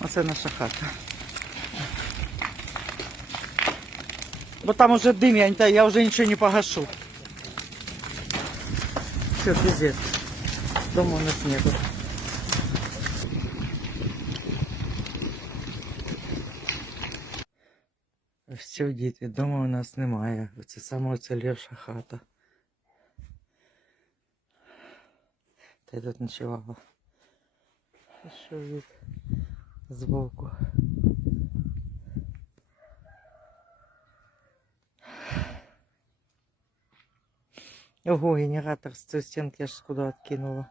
Оце наша хата. Бо там уже дим, я, не- я вже нічого не погашу. Все, пиздец. Дома у нас нету. Все, діти, дома у нас немає. Це саме оцелівша хата. Та й тут ночувала. Що від збоку. Ого, генератор з цієї стінки аж куди откинула.